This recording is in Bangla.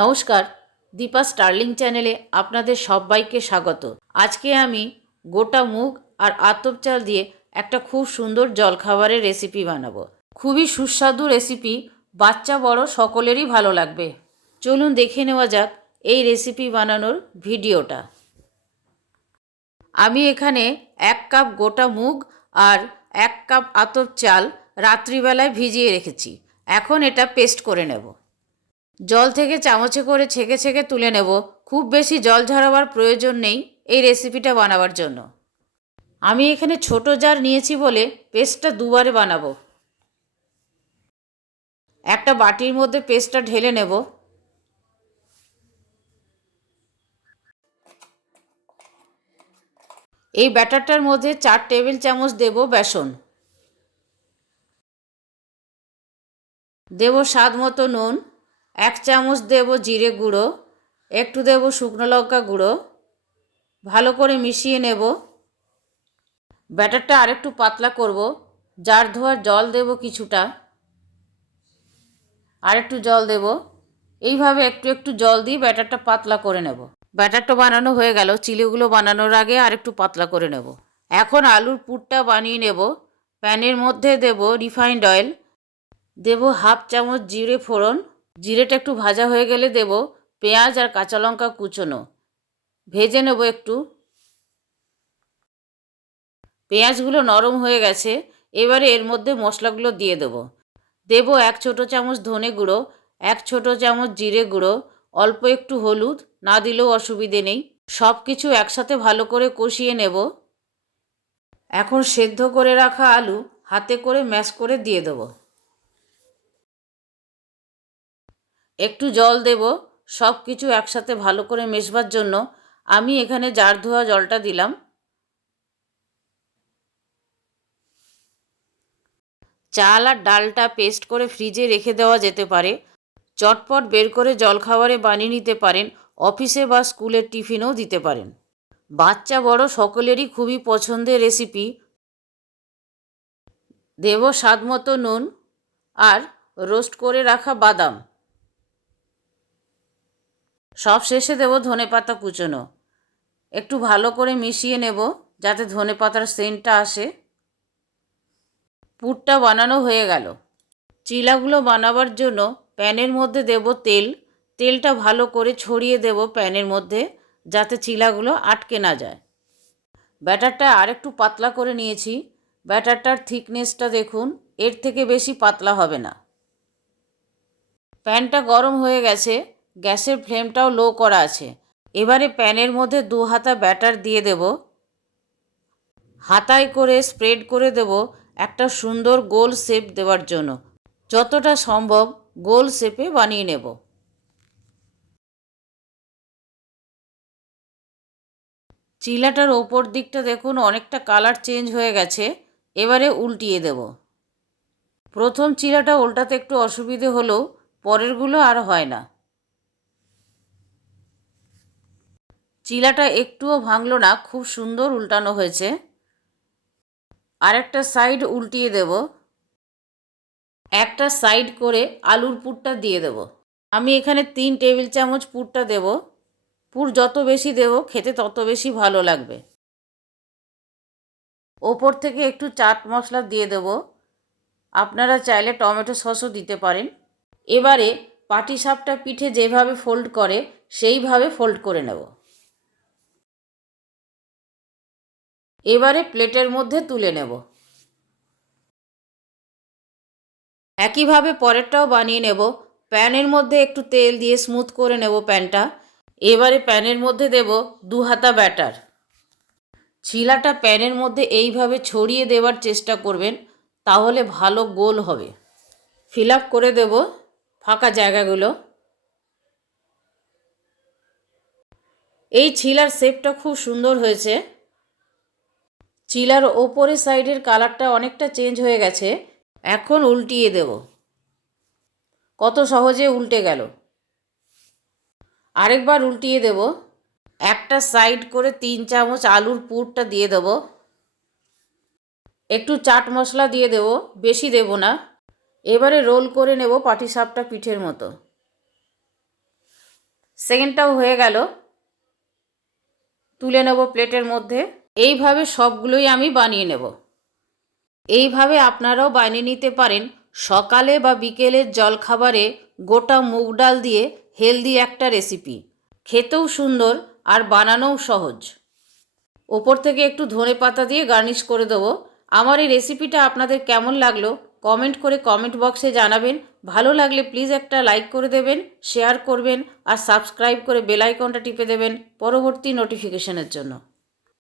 নমস্কার, দীপা স্টার্লিং চ্যানেলে আপনাদের সবাইকে স্বাগত। আজকে আমি গোটা মুগ আর আতপ চাল দিয়ে একটা খুব সুন্দর জলখাবারের রেসিপি বানাবো। খুবই সুস্বাদু রেসিপি বাচ্চা বড় সকলেরই ভালো লাগবে। চলুন দেখে নেওয়া যাক এই রেসিপি বানানোর ভিডিওটা। আমি এখানে এক কাপ গোটা মুগ আর এক কাপ আতপ চাল রাত্রিবেলায় ভিজিয়ে রেখেছি। এখন এটা পেস্ট করে নেব। জল থেকে চামচে করে ছেঁকে ছেঁকে তুলে নেব। খুব বেশি জল ঝরাবার প্রয়োজন নেই এই রেসিপিটা বানাবার জন্য। আমি এখানে ছোট জার নিয়েছি বলে পেস্টটা দুবারে বানাবো। একটা বাটির মধ্যে পেস্টটা ঢেলে নেব। এই ব্যাটারটার মধ্যে চার টেবিল চামচ দেব বেসন। দেব স্বাদ মতো নুন। এক চামচ দেব জিরে গুঁড়ো, একটু দেব শুকনো লঙ্কা গুঁড়ো, ভালো করে মিশিয়ে নেব। ব্যাটারটা আরেকটু পাতলা করব জার ধোয়ার জল দেব কিছুটা। আরেকটু জল দেব। এইভাবে একটু একটু জল দিয়ে ব্যাটারটা পাতলা করে নেব। ব্যাটারটা বানানো হয়ে গেল, চিলিগুলো বানানোর আগে আরেকটু পাতলা করে নেব। এখন আলুর পুরটা বানিয়ে নেব। প্যানের মধ্যে দেব রিফাইন্ড অয়েল, দেব হাফ চামচ জিরে ফোড়ন জিরেটা একটু ভাজা হয়ে গেলে দেব পেঁয়াজ আর কাঁচা লঙ্কা কুচোনো। ভেজে নেব একটু। পেঁয়াজগুলো নরম হয়ে গেছে, এবারে এর মধ্যে মশলাগুলো দিয়ে দেব। দেব এক ছোটো চামচ ধনে গুঁড়ো, এক ছোটো চামচ জিরে গুঁড়ো, অল্প একটু হলুদ, না দিলেও অসুবিধে নেই। সব কিছু একসাথে ভালো করে কষিয়ে নেব। এখন সেদ্ধ করে রাখা আলু হাতে করে ম্যাশ করে দিয়ে দেবো। একটু জল দেব সব কিছু একসাথে ভালো করে মেশবার জন্য আমি এখানে জার ধোয়া জলটা দিলাম। চাল আর ডালটা পেস্ট করে ফ্রিজে রেখে দেওয়া যেতে পারে। চটপট বের করে জলখাবারে বানিয়ে নিতে পারেন, অফিসে বা স্কুলের টিফিনেও দিতে পারেন। বাচ্চা বড় সকলেরই খুবই পছন্দের রেসিপি। দেব স্বাদ মতো নুন আর রোস্ট করে রাখা বাদাম। সব শেষে দেব ধনে পাতা কুচোনো। একটু ভালো করে মিশিয়ে নেব যাতে ধনে পাতার সেন্টটা আসে। পুরটা বানানো হয়ে গেল। চিলাগুলো বানাবার জন্য প্যানের মধ্যে দেব তেল। তেলটা ভালো করে ছড়িয়ে দেব প্যানের মধ্যে যাতে চিলাগুলো আটকে না যায়। ব্যাটারটা আরেকটু পাতলা করে নিয়েছি। ব্যাটারটার থিকনেসটা দেখুন, এর থেকে বেশি পাতলা হবে না। প্যানটা গরম হয়ে গেছে। গ্যাসের ফ্লেমটাও লো করা আছে। এবারে প্যানের মধ্যে দু হাতা ব্যাটার দিয়ে দেব। হাতায় করে স্প্রেড করে দেব একটা সুন্দর গোল শেপ দেওয়ার জন্য। যতটা সম্ভব গোল শেপে বানিয়ে নেব। চিলাটার ওপর দিকটা দেখুন, অনেকটা কালার চেঞ্জ হয়ে গেছে। এবারে উল্টিয়ে দেব। প্রথম চিলাটা উল্টাতে একটু অসুবিধে হলেও পরেরগুলো আর হয় না। চিলাটা একটুও ভাঙলো না, খুব সুন্দর উল্টানো হয়েছে। আরেকটা সাইড উল্টিয়ে দেব। একটা সাইড করে আলুর পুরটা দিয়ে দেব। আমি এখানে তিন টেবিল চামচ পুরটা দেব। পুর যত বেশি দেব, খেতে তত বেশি ভালো লাগবে। ওপর থেকে একটু চাট মশলা দিয়ে দেব। আপনারা চাইলে টমেটো সসও দিতে পারেন। এবারে পাটিসাপটা পিঠে যেভাবে ফোল্ড করে, সেইভাবে ফোল্ড করে নেব। এবারে প্লেটের মধ্যে তুলে নেব। একইভাবে পরেরটাও বানিয়ে নেব। প্যানের মধ্যে একটু তেল দিয়ে স্মুথ করে নেব প্যানটা। এবারে প্যানের মধ্যে দেব দু হাতা ব্যাটার। ছিলাটা প্যানের মধ্যে এইভাবে ছড়িয়ে দেওয়ার চেষ্টা করবেন, তাহলে ভালো গোল হবে। ফিল আপ করে দেব ফাঁকা জায়গাগুলো। এই ছিলার শেপটা খুব সুন্দর হয়েছে। চিলার ওপরের সাইডের কালারটা অনেকটা চেঞ্জ হয়ে গেছে, এখন উল্টিয়ে দেব। কত সহজে উল্টে গেল। আরেকবার উল্টিয়ে দেব। একটা সাইড করে তিন চামচ আলুর পুরটা দিয়ে দেব। একটু চাট মশলা দিয়ে দেব, বেশি দেব না। এবারে রোল করে নেব পাটিসাপটা পিঠের মতো। সেকেন্ডটাও হয়ে গেল। তুলে নেব প্লেটের মধ্যে। এইভাবে সবগুলোই আমি বানিয়ে নেব। এইভাবে আপনারাও বানিয়ে নিতে পারেন। সকালে বা বিকেলের জলখাবারে গোটা মুগ ডাল দিয়ে হেলদি একটা রেসিপি। খেতেও সুন্দর আর বানানোও সহজ। ওপর থেকে একটু ধনে পাতা দিয়ে গার্নিশ করে দেবো। আমার এই রেসিপিটা আপনাদের কেমন লাগল কমেন্ট করে কমেন্ট বক্সে জানাবেন। ভালো লাগলে প্লিজ একটা লাইক করে দেবেন, শেয়ার করবেন আর সাবস্ক্রাইব করে বেল আইকনটা টিপে দেবেন পরবর্তী নোটিফিকেশনের জন্য।